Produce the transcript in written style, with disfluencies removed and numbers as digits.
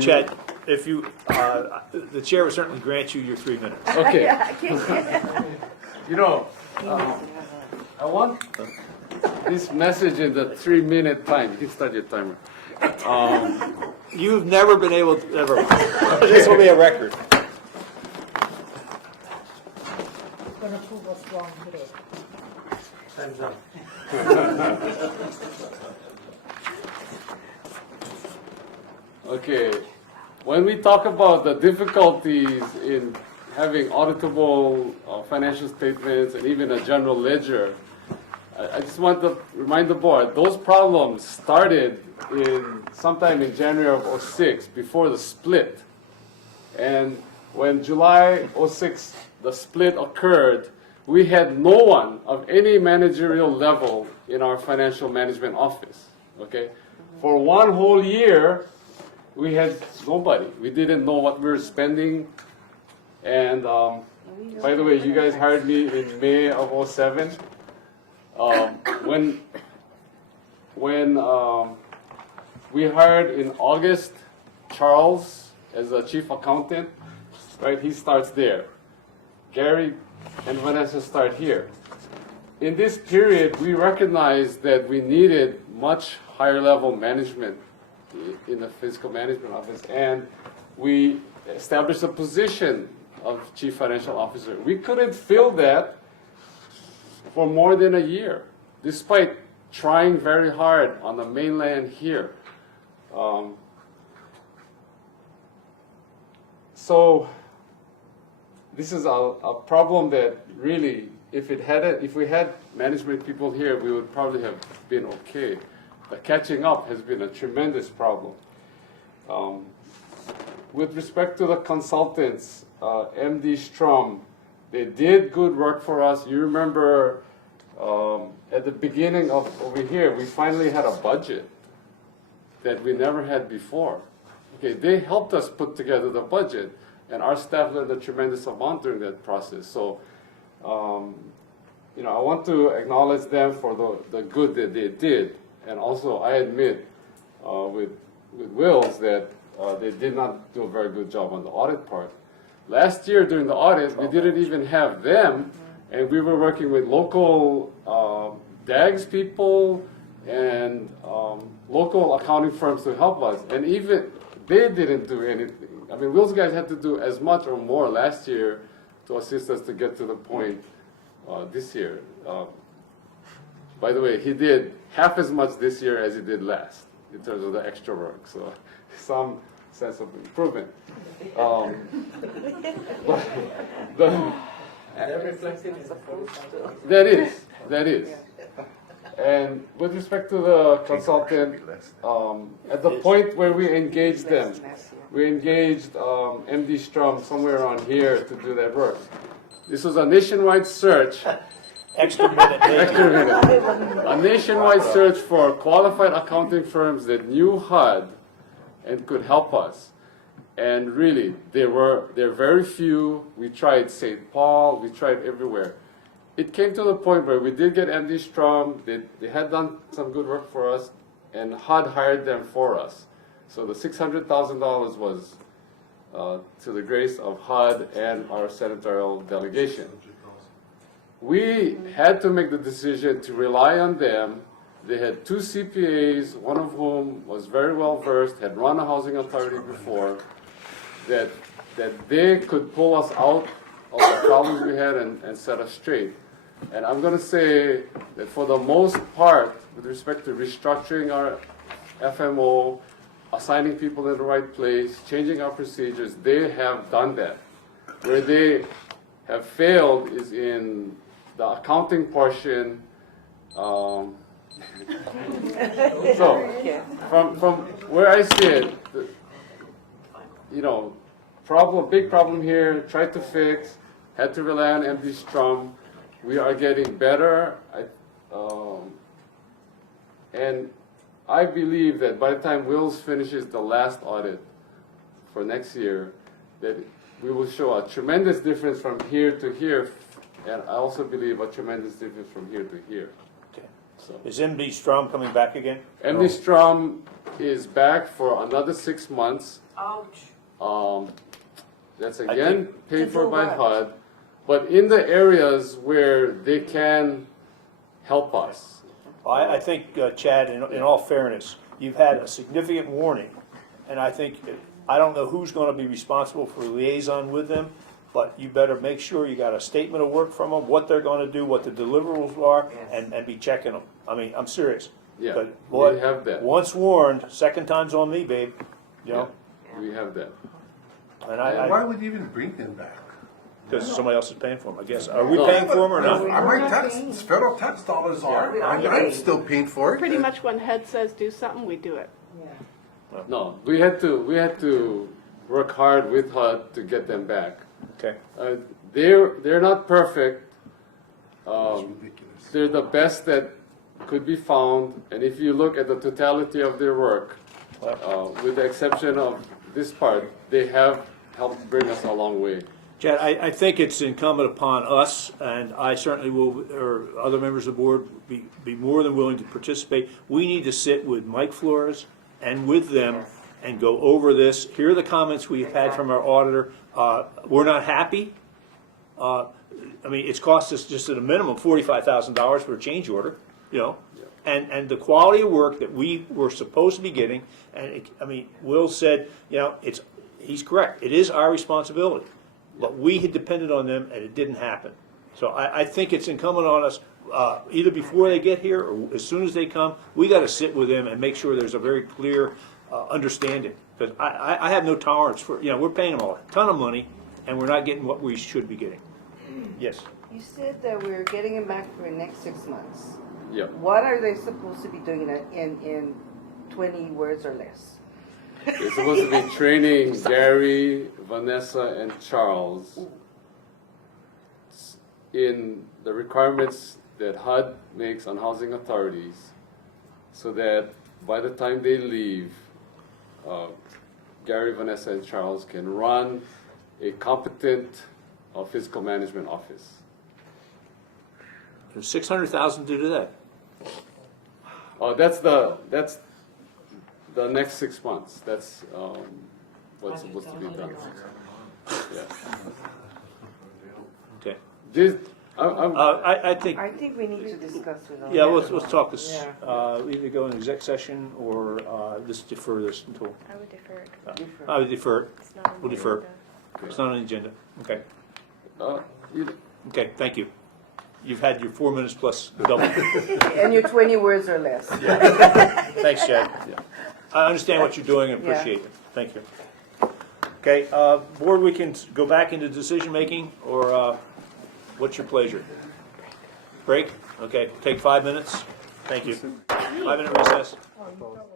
Chad, if you, the chair will certainly grant you your 3 minutes. Okay, Yeah, I can't. you know, I want this message in the 3-minute time. You can start your timer. You've never been able to, ever, this will be a record. Gonna prove us wrong today. Time's up. Okay, when we talk about the difficulties in having auditable financial statements and even a general ledger, I just want to remind the board, those problems started sometime in January of '06, before the split. And when July '06, the split occurred, we had no one of any managerial level in our financial management office, okay? For one whole year, we had nobody. We didn't know what we were spending. And by the way, you guys hired me in May of '07. When we hired in August Charles as a chief accountant, right? He starts there. Gary and Vanessa start here. In this period, we recognized that we needed much higher level management in the fiscal management office, and we established a position of chief financial officer. We couldn't fill that for more than a year, despite trying very hard on the mainland here. So this is a problem that really, if we had management people here, we would probably have been okay. The catching up has been a tremendous problem. With respect to the consultants, MD Strum, they did good work for us. You remember at the beginning of over here, we finally had a budget that we never had before. Okay, they helped us put together the budget, and our staff learned a tremendous amount during that process. So, I want to acknowledge them for the good that they did, and also I admit with Wills that they did not do a very good job on the audit part. Last year during the audit, we didn't even have them, and we were working with local DAGS people and local accounting firms to help us, and even they didn't do anything. I mean, Will's guys had to do as much or more last year to assist us to get to the point this year. By the way, he did half as much this year as he did last in terms of the extra work, so some sense of improvement. That reflected in the approach. That is. And with respect to the consultant, at the point where we engaged them, we engaged MD Strum somewhere around here to do that work. This was a nationwide search, Extra minute. a nationwide search for qualified accounting firms that knew HUD and could help us. And really, there are very few. We tried St. Paul, we tried everywhere. It came to the point where we did get MD Strum, they had done some good work for us, and HUD hired them for us. So the $600,000 was to the grace of HUD and our senatorial delegation. We had to make the decision to rely on them. They had 2 CPAs, one of whom was very well versed, had run a housing authority before, that they could pull us out of the problems we had and set us straight. And I'm going to say that for the most part, with respect to restructuring our FMO, assigning people in the right place, changing our procedures, they have done that. Where they have failed is in the accounting portion. So, from where I see it, big problem here, tried to fix, had to rely on MD Strum. We are getting better, and I believe that by the time Wills finishes the last audit for next year, that we will show a tremendous difference from here to here, and I also believe a tremendous difference from here to here. Okay. So Is MD Strom coming back again? MD Strom is back for another 6 months. Ouch. That's I again think- paid for do by what? HUD, but in the areas where they can help us. I think, Chad, in all fairness, you've had a significant warning, and I think, I don't know who's gonna be responsible for liaison with them, but you better make sure you got a statement of work from them, what they're gonna do, what the deliverables are, and be checking them. I mean, I'm serious. Yeah, But we boy, have that. once warned, second time's on me, babe, you know? We have that. And Why would you even bring them back? because somebody else is paying for them, I guess. Are we No. paying for them or not? My tax, federal tax dollars are, I'm still paying for it. Pretty much when HUD says do something, we do it. Yeah. No, we had to work hard with HUD to get them back. Okay. They're not perfect. It's ridiculous. They're the best that could be found, and if you look at the totality of their work, with the exception of this part, they have helped bring us a long way. Chad, I think it's incumbent upon us, and I certainly will, or other members of the board, be more than willing to participate. We need to sit with Mike Flores and with them and go over this. Here are the comments we've had from our auditor. We're not happy. I mean, it's cost us just at a minimum $45,000 for a change order, you know? And the quality of work that we were supposed to be getting, and I mean, Will said, you know, he's correct. It is our responsibility. But we had depended on them, and it didn't happen. So I think it's incumbent on us, either before they get here or as soon as they come, we got to sit with them and make sure there's a very clear understanding. Because I have no tolerance for, you know, we're paying them a ton of money, and we're not getting what we should be getting. Yes. You said that we're getting them back for the next 6 months. Yeah. What are they supposed to be doing in 20 words or less? They're supposed to be training Gary, Vanessa, and Charles in the requirements that HUD makes on housing authorities, so that by the time they leave, Gary, Vanessa, and Charles can run a competent physical management office. There's $600,000 to do that. That's the next 6 months. That's what's supposed to be done. Yeah. Okay. This, I think, I think we need to discuss with them. yeah, let's talk this, Yeah. either go in exec session or just defer this until, I would defer it. I would defer it. It's not on We'll the defer. agenda. It's not on the agenda. Okay. you- Okay, thank you. You've had your 4 minutes plus double. And your 20 words or less. Thanks, Chad. I understand what you're doing and appreciate it. Thank you. Okay, board, we can go back into decision-making, or what's your pleasure? Break? Okay, take 5 minutes. Thank you. 5-minute recess. Oh, you got one.